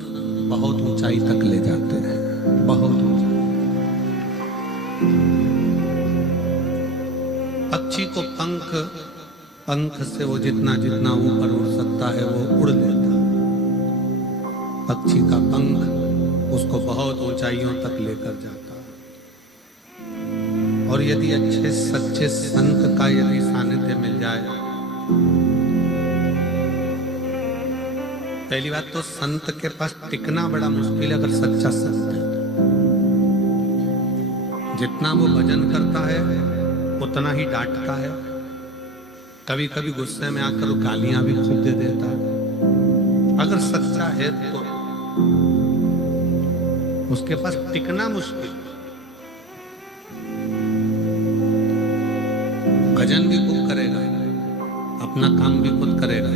बहुत ऊंचाई तक ले जाते हैं, बहुत ऊंचाई। पक्षी को पंख, पंख से वो जितना जितना ऊपर उड़ सकता है वो उड़ लेता है। पक्षी का पंख उसको बहुत ऊंचाइयों तक लेकर जाता है। और यदि अच्छे सच्चे संत का यदि सानिध्य मिल जाए, पहली बात तो संत के पास टिकना बड़ा मुश्किल है अगर सच्चा संत है। जितना वो भजन करता है उतना ही डांटता है, कभी कभी गुस्से में आकर गालियां भी खूब दे देता है। अगर सच्चा है तो उसके पास टिकना मुश्किल। भजन भी खूब करेगा, अपना काम भी खुद करेगा,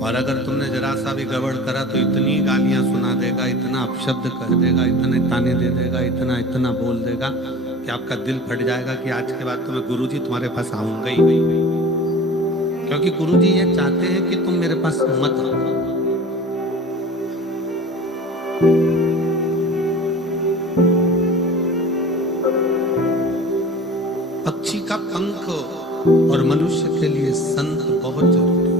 और अगर तुमने जरा सा भी गड़बड़ करा तो इतनी गालियां सुना देगा, इतना अपशब्द कह देगा, इतने ताने दे देगा, इतना इतना बोल देगा कि आपका दिल फट जाएगा कि आज के बाद तो मैं गुरुजी तुम्हारे पास आऊंगा ही नहीं, क्योंकि गुरुजी ये चाहते हैं कि तुम मेरे पास मत आओ। पक्षी का पंख और मनुष्य के लिए संत बहुत जरूरी है।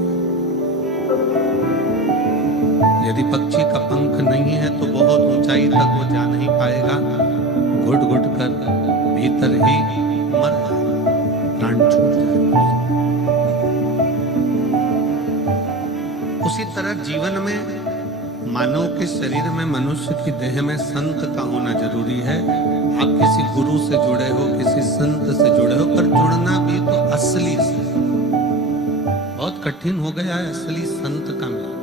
यदि पक्षी का पंख नहीं है तो बहुत ऊंचाई तक वो जा नहीं पाएगा, घुट घुट कर भीतर ही मर जाएगा, प्राण छूट जाएगा। उसी तरह जीवन में मानव के शरीर में, मनुष्य की देह में संत का होना जरूरी है। आप किसी गुरु से जुड़े हो, किसी संत से जुड़े हो, पर जुड़ना भी तो असली से। बहुत कठिन हो गया है असली संत का मिलना।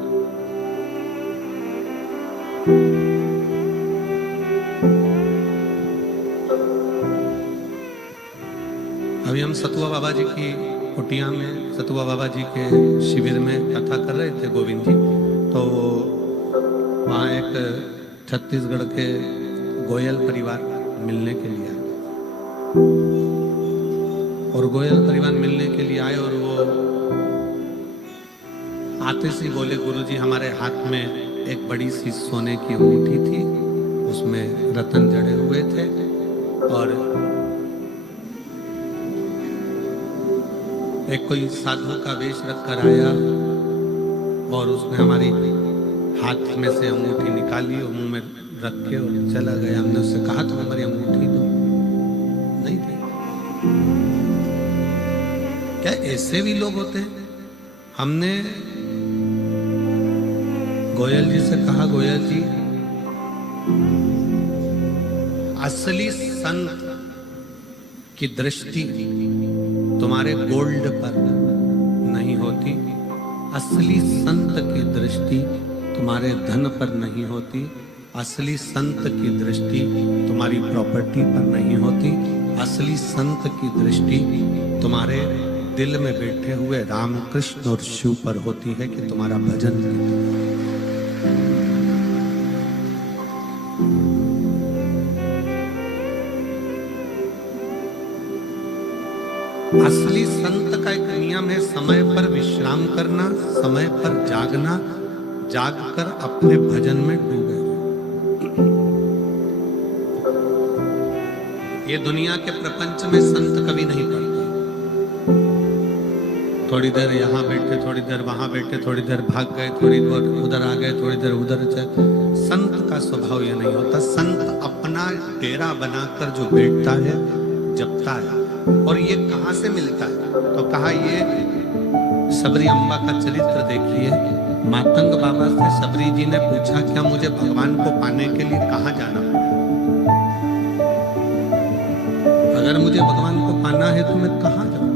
अभी हम सतुआ बाबा जी की कुटिया में, सतुआ बाबा जी के शिविर में कथा कर रहे थे गोविंद जी। तो वहाँ एक छत्तीसगढ़ के गोयल परिवार मिलने के लिए आए, और गोयल परिवार मिलने के लिए आए, और वो आते से बोले, गुरुजी हमारे हाथ में एक बड़ी सी सोने की अंगूठी थी, उसमें रतन जड़े हुए थे, और एक कोई साधु का वेश रख कर आया और उसने हमारी हाथ में से अंगूठी निकाली और मुंह में रख के और चला गया। हमने उससे कहा तो हमारी अंगूठी दो, नहीं दी। क्या ऐसे भी लोग होते हैं? हमने गोयल जी से कहा, गोयल जी असली संत की दृष्टि तुम्हारे गोल्ड पर नहीं होती, असली संत की दृष्टि तुम्हारे धन पर नहीं होती, असली संत की दृष्टि तुम्हारी प्रॉपर्टी पर नहीं होती, असली संत की दृष्टि तुम्हारे दिल में बैठे हुए राम कृष्ण और शिव पर होती है कि तुम्हारा भजन करे। असली संत का एक नियम है, समय पर विश्राम करना, समय पर जागना, जागकर अपने भजन में डूबे। ये दुनिया के प्रपंच में संत कभी नहीं पड़ता। थोड़ी देर यहाँ बैठे, थोड़ी देर वहां बैठे, थोड़ी देर भाग गए, थोड़ी देर उधर आ गए, थोड़ी देर उधर चले। संत का स्वभाव ये नहीं होता। संत अपना डेरा बनाकर जो बैठता है, जपता है। और ये कहां से मिलता है? तो कहा ये सबरी अम्बा का चरित्र देखिए। मातंग बाबा से सबरी जी ने पूछा, क्या मुझे भगवान को पाने के लिए कहां जाना है? अगर मुझे भगवान को पाना है तो मैं कहां जाऊं?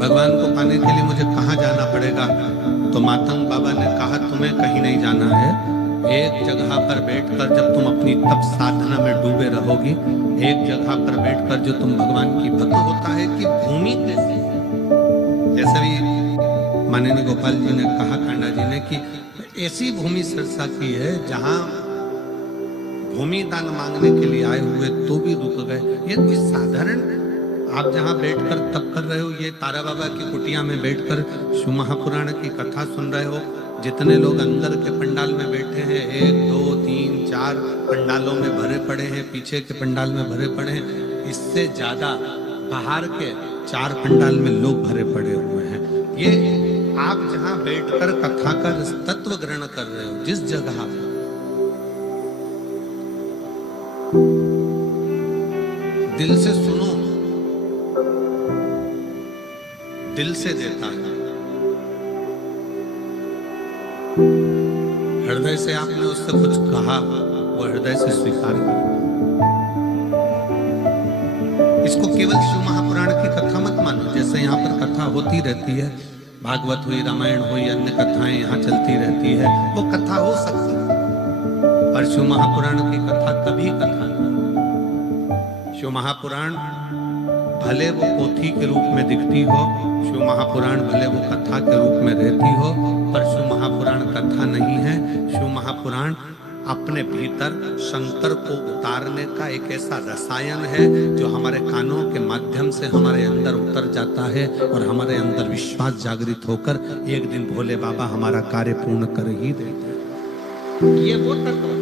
भगवान को पाने के लिए मुझे कहां जाना पड़ेगा? तो मातंग बाबा ने कहा, तुम्हें कहीं नहीं जाना है। एक जगह पर बैठकर जब तुम अपनी तप साधना में डूबे रहोगी, एक जगह पर बैठकर जो तुम भगवान की भक्त होता है कि भूमि कैसी, जैसे भी माननीय गोपाल जी ने कहा, कांडा जी ने, कि ऐसी भूमि सिरसा की है जहां भूमि दान मांगने के लिए आए हुए तो भी रुक गए। ये कोई साधारण आप जहां बैठकर तप कर रहे हो, ये तारा बाबा की कुटिया में बैठकर शिव महापुराण की कथा सुन रहे हो, जितने लोग अंदर के पंडाल में बैठे हैं, 1 2 3 4 पंडालों में भरे पड़े हैं, पीछे के पंडाल में भरे पड़े हैं, इससे ज्यादा बाहर के 4 पंडाल में लोग भरे पड़े हुए हैं। ये आप जहां बैठकर कथा का तत्व ग्रहण कर रहे हो, जिस जगह दिल से सुनो, दिल से देता है, हृदय से आपने उससे कुछ कहा, वो हृदय से स्वीकार कर। इसको केवल शिव महापुराण की कथा मत मानो। जैसे यहाँ पर कथा होती रहती है, भागवत हुई, रामायण हुई, अन्य कथाएं यहाँ चलती रहती है, वो कथा हो सकती है, पर शिव महापुराण की कथा कभी कथा नहीं। शिव महापुराण भले वो पोथी के रूप में दिखती हो, शिव महापुराण भले वो कथा के रूप में रहती हो, पर शिव महापुराण कथा नहीं है। शिव महापुराण अपने भीतर शंकर को उतारने का एक ऐसा रसायन है जो हमारे कानों के माध्यम से हमारे अंदर उतर जाता है और हमारे अंदर विश्वास जागृत होकर एक दिन भोले बाबा हमारा कार्य पूर्ण कर ही देते हैं। ये वो तत्व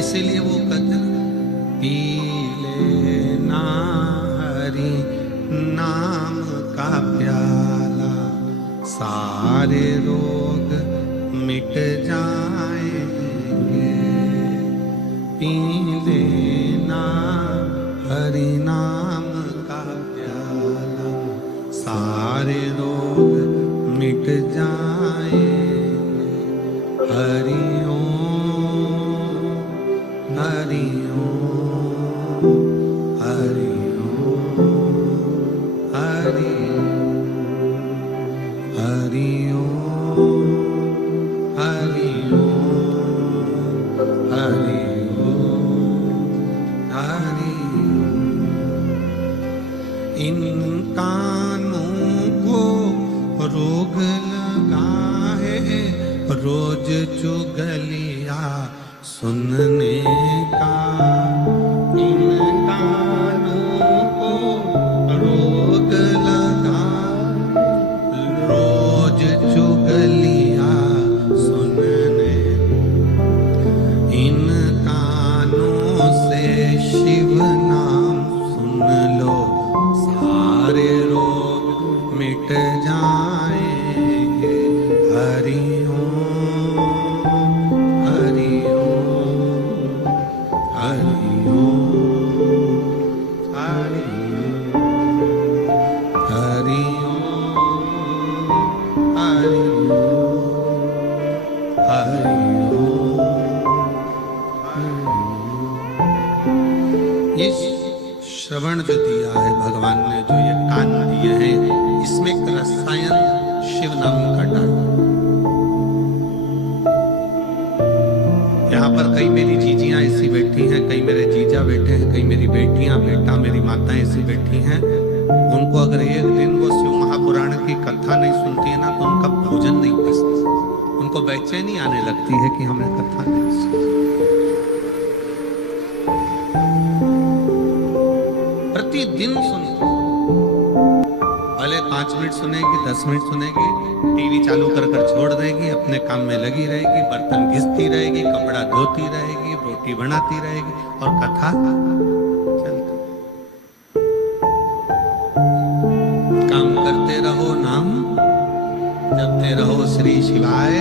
इसीलिए वो कहते पी लेना हरि नाम का प्याला, सारे रोग मिट जाएंगे। पी लेना हरि नाम का प्याला, सारे रोग मिट जाएंगे। हरि हरि ओम, हरि ओम, हरि हरि ओम, हरि ओम, हरि ओम, हरि। इन कानों को रोग लगा है रोज चुगलिया सुनने का। इन कानों को रोग लगा रोज चुगलिया सुनने। इन कानों से शिव नाम सुन लो, सारे रोग मिट जाएंगे। हरि ओम, हरि ओम, हरि ओम, हरि ओम, हरि ओम, हरि ओम, हरि ओम। ये श्रवण जो दिया है भगवान ने, जो ये कान दिए हैं, इसमें एक रसायन शिव नाम का डाला। यहाँ पर कई मेरी जीजियां ऐसी बैठी हैं, कई मेरे जीजा बैठे हैं, कई मेरी बेटियां, बेटा, मेरी माताएं ऐसी बैठी हैं। उनको अगर एक दिन वो शिव महापुराण की कथा नहीं सुनती है ना, तो उनका भोजन नहीं पचता, उनको बेचैनी आने लगती है कि हमने कथा नहीं सुनी। प्रतिदिन सुनो, भले 5 मिनट सुनेगी, 10 मिनट सुनेगी, टीवी चालू कर छोड़ देगी, अपने काम में लगी रहेगी, बर्तन घिसती रहेगी, कपड़ा धोती रहेगी, रोटी बनाती रहेगी, और कथा चलती। काम करते रहो, नाम जपते रहो, श्री शिवाय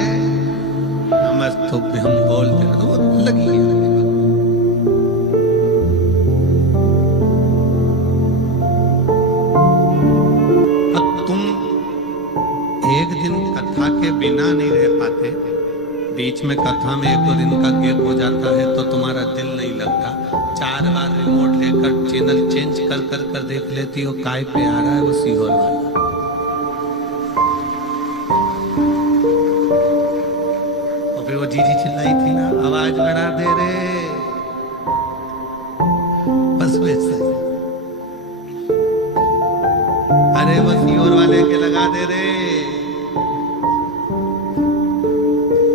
नमस्तुभ्यं बोलते रहो, लगी है। बिना नहीं रह पाते, बीच में कथा में 1-2 दिन का गैप हो जाता है तो तुम्हारा दिल नहीं लगता। 4 बार रिमोट लेकर चैनल चेंज कर कर कर देख लेती हो, काय पे आ रहा है वो सीहोर वाला। और फिर वो जीजी चिल्लाई थी ना, आवाज बढ़ा दे रे, बस वैसे। अरे वो सीहोर वाले जगा दे रे।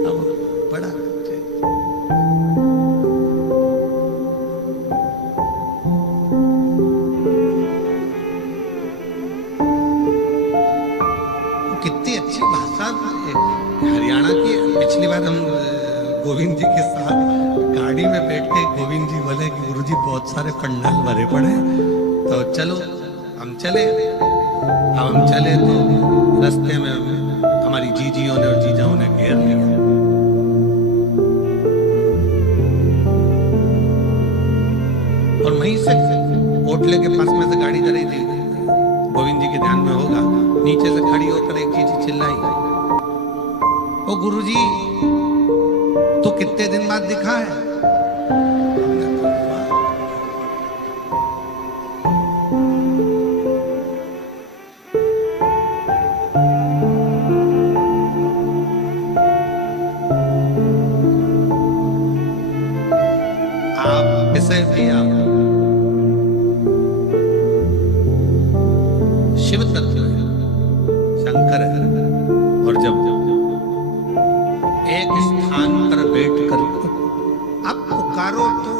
अब बड़ा कितनी अच्छी भाषा हरियाणा की। पिछली बार हम गोविंद जी के साथ गाड़ी में बैठ के गोविंद जी बोले कि गुरु जी बहुत सारे पंडाल भरे पड़े, तो चलो हम चले। अब हम चले तो रास्ते में हमारी जीजियों ने और जीजाओं ने घेर लिया। और वहीं से होटले के पास में से गाड़ी जा रही थी, गोविंद जी के ध्यान में होगा, नीचे से खड़ी होकर एक जीजी चिल्लाई, ओ गुरु जी तो कितने दिन बाद दिखा है? आप इसे भी आप शिव तत्व है, शंकर है, और जब एक स्थान पर बैठकर आप पुकारो तो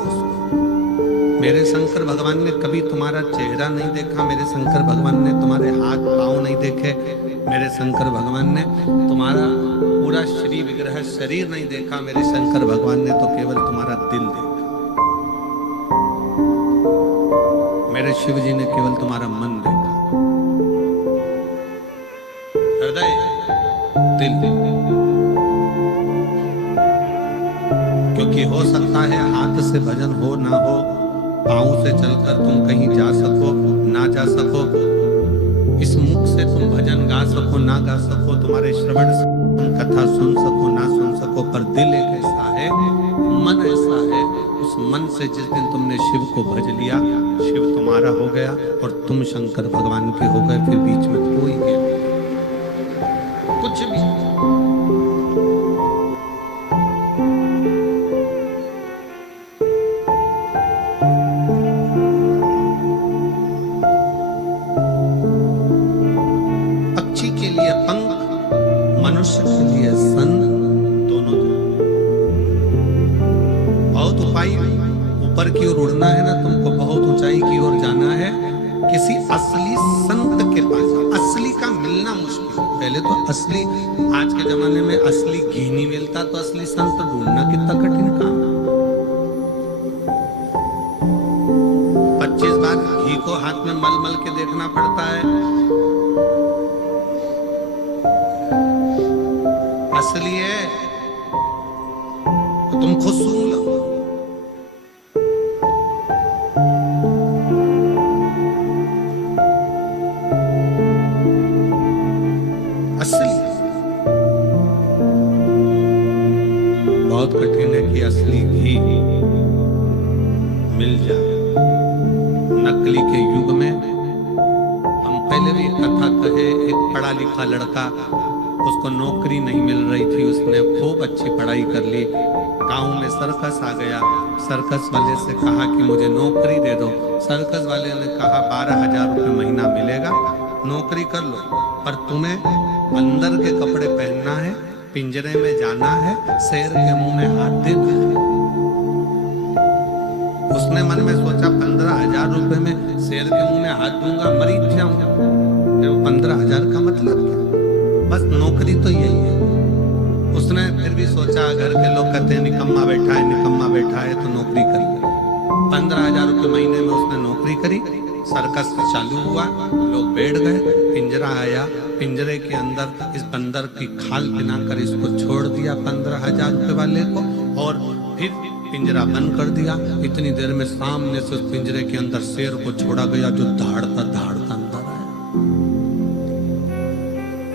मेरे शंकर भगवान ने कभी तुम्हारा चेहरा नहीं देखा, मेरे शंकर भगवान ने तुम्हारे हाथ पांव नहीं देखे, मेरे शंकर भगवान ने तुम्हारा पूरा श्री विग्रह शरीर नहीं देखा, मेरे शंकर भगवान ने तो केवल तुम्हारा दिल देखा। मेरे शिव जी ने केवल तुम्हारा मन देखा, हृदय, दिल। क्योंकि हो सकता है हाथ से भजन हो ना हो, पांव से चलकर तुम कहीं जा सको ना जा सको, इस मुख से तुम भजन गा सको ना गा सको, तुम्हारे श्रवण से कथा सुन सको ना सुन सको, पर दिल एक ऐसा है, मन ऐसा है, उस मन से जिस दिन तुमने शिव को भज लिया, शिव तुम्हारा हो गया और तुम शंकर भगवान के हो गए। फिर बीच में कोई गेम कुछ भी। पक्षी के लिए पंख, मनुष्य के लिए सन, दोनों। बहुत उपाय, ऊपर की ओर उड़ना है ना तुमको, बहुत ऊंचाई की ओर जाना है, किसी असली संत के पास। असली का मिलना मुश्किल। पहले तो असली, आज के जमाने में असली घी नहीं मिलता, तो असली संत ढूंढना कितना कठिन काम। 25 बार घी को हाथ में मल मल के देखना पड़ता है। असली है तो तुम खुद सुन लो। बहुत कठिन है कि असली घी मिल जाए। नकली के युग में हम पहले भी कथा कहे, एक पढ़ा लिखा लड़का, उसको नौकरी नहीं मिल रही थी, उसने खूब अच्छी पढ़ाई कर ली, गांव में सर्कस आ गया, सर्कस वाले से कहा कि मुझे नौकरी दे दो। सर्कस वाले ने कहा 12,000 रुपये महीना मिलेगा, नौकरी कर लो, पर तुम्हें अंदर के कपड़े पहनना है, पिंजरे में जाना है, शेर के मुंह में हाथ देना है। उसने मन में सोचा 15,000 रुपए में शेर के मुंह में हाथ दूंगा, मरी जाऊंगा। 15,000 का मतलब क्या? बस नौकरी तो यही है। उसने फिर भी सोचा, घर के लोग कहते हैं निकम्मा बैठा है तो नौकरी कर ले। 15,000 रुपये महीने में उसने नौकरी करी, सर्कस चालू हुआ, लोग बैठ गए, पिंजरा आया, पिंजरे के अंदर इस बंदर की खाल पिनाकर इसको छोड़ दिया 15,000 रुपये वाले को, और फिर पिंजरा बंद कर दिया। इतनी देर में सामने से उस पिंजरे के अंदर शेर को छोड़ा गया, जो दहाड़ता दहाड़ता अंदर आया।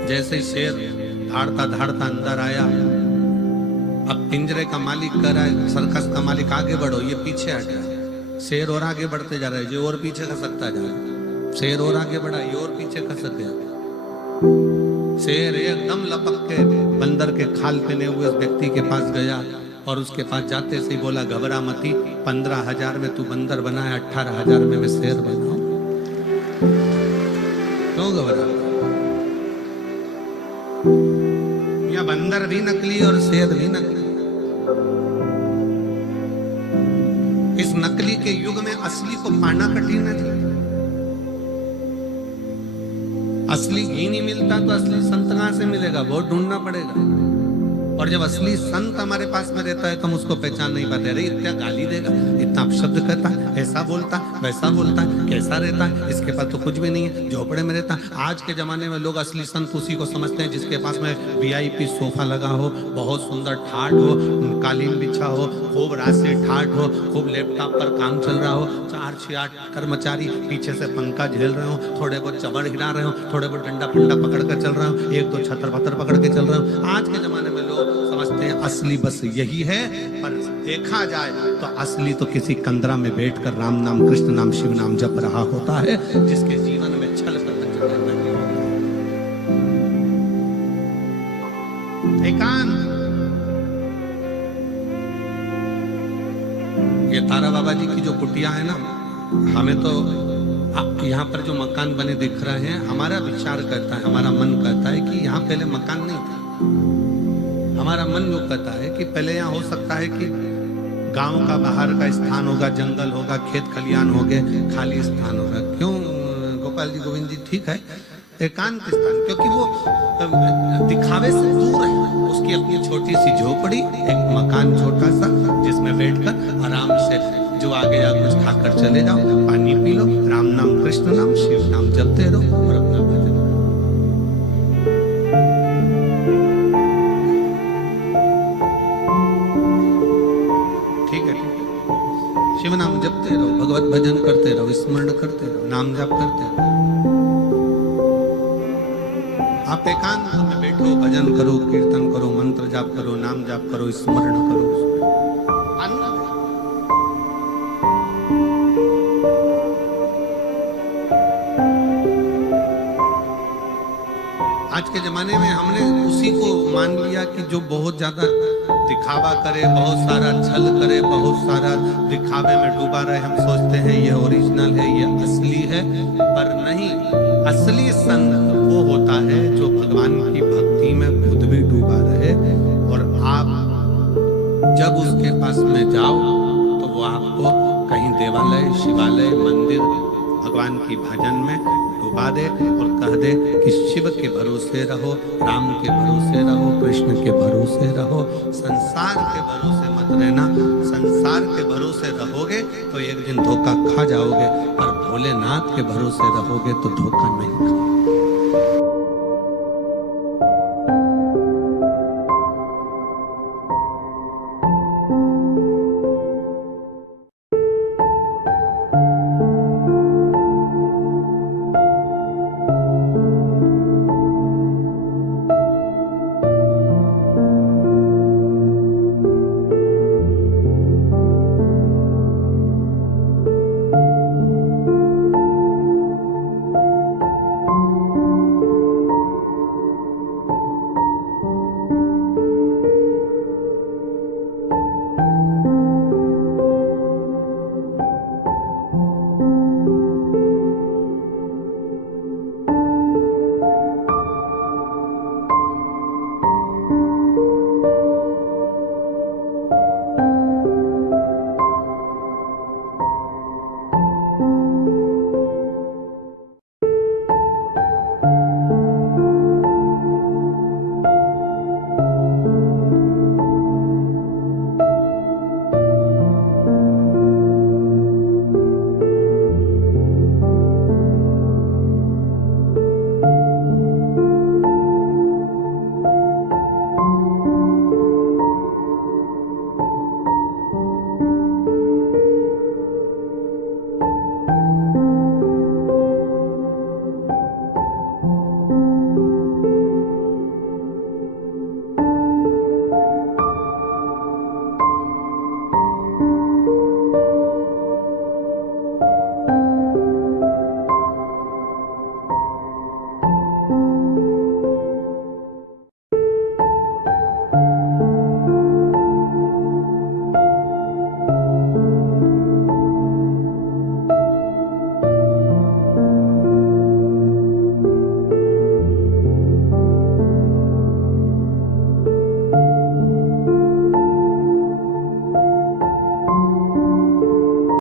जैसे ही शेर दहाड़ता दहाड़ता अंदर आया, अब पिंजरे का मालिक कह रहा है, सर्कस का मालिक, आगे बढ़ो, ये पीछे हट रहा है। शेर और आगे बढ़ते जा रहा है, जो और पीछे खसकता जा रहा है। शेर और आगे बढ़ा, ये और पीछे खसक गया। शेर एकदम लपक के बंदर के खाल पहने हुए उस व्यक्ति के पास गया, और उसके पास जाते से बोला, घबरा मती, 15,000 में तू बंदर बना है, 18,000 में मैं शेर बना। क्यों घबरा? शक्कर भी नकली और सेहत भी नकली। इस नकली के युग में असली को पाना कठिन है। असली घी नहीं मिलता तो असली संत कहां से मिलेगा, बहुत ढूंढना पड़ेगा। और जब असली संत हमारे पास में रहता है तो हम उसको पहचान नहीं पाते। अरे इतना गाली देगा, इतना अपशब्द कहता, ऐसा बोलता, वैसा बोलता, कैसा रहता है, इसके पास तो कुछ भी नहीं है, झोपड़े में रहता। आज के जमाने में लोग असली संत उसी को समझते हैं जिसके पास में VIP सोफा लगा हो, बहुत सुंदर ठाट हो, कालीन बिछा हो, खूब रात से ठाट हो, खूब लैपटॉप पर काम चल रहा हो, 4-6-8 कर्मचारी पीछे से पंखा झेल रहे हो, थोड़े बहुत चबड़ हिला रहे हो, थोड़े बहुत डंडा फंडा पकड़ कर चल रहे हो, 1-2 छतर पत्थर पकड़ के चल रहे हो। आज के जमाने में लोग समझते हैं असली बस यही है। पर देखा जाए तो असली तो किसी कंदरा में बैठकर राम नाम, कृष्ण नाम, शिव नाम जप रहा होता है, जिसके जीवन में छल कपट नहीं होता। एकांत। ये तारा बाबा जी की जो कुटिया है ना, हमें तो यहाँ पर जो मकान बने दिख रहे हैं, हमारा विचार करता है, हमारा मन कहता है कि यहाँ पहले मकान नहीं था। हमारा मन जो कहता है कि पहले यहाँ हो सकता है कि गांव का बाहर का स्थान होगा, जंगल होगा, खेत खलियान होंगे, खाली स्थान होगा। क्यों गोपाल जी, गोविंद जी, ठीक है, एकांत स्थान, क्योंकि वो दिखावे से दूर है। उसकी अपनी छोटी सी झोपड़ी, एक मकान छोटा सा, जिसमें बैठकर आराम से जो आगे या कुछ खाकर चले जाओ, पानी पी लो, राम नाम, कृष्ण नाम, शिव नाम जपते रहो और अपना भजन। शिव नाम जपते रहो, भगवत भजन करते रहो, स्मरण करते रहो, नाम जाप करते रहो। आप एकांत में बैठो, भजन करो, कीर्तन करो, मंत्र जाप करो, नाम जाप करो, स्मरण करो। आज के जमाने में हमने उसी को मान लिया कि जो बहुत ज्यादा दिखावा करे, बहुत सारा छल करे, बहुत सारा दिखावे में डूबा रहे, हम सोचते हैं ये ओरिजिनल है, ये असली है। पर नहीं, असली संत वो होता है जो भगवान की भक्ति में खुद भी डूबा रहे, और आप जब उसके पास में जाओ तो वो आपको कहीं देवालय, शिवालय, मंदिर, भगवान की भजन में डुबा दे और कह दे कि शिव के भरोसे रहो, राम के भरोसे रहो, कृष्ण के भरोसे रहो, संसार के भरोसे मत रहना। संसार के भरोसे रहोगे तो एक दिन धोखा खा जाओगे, पर भोलेनाथ के भरोसे रहोगे तो धोखा नहीं खाओगे।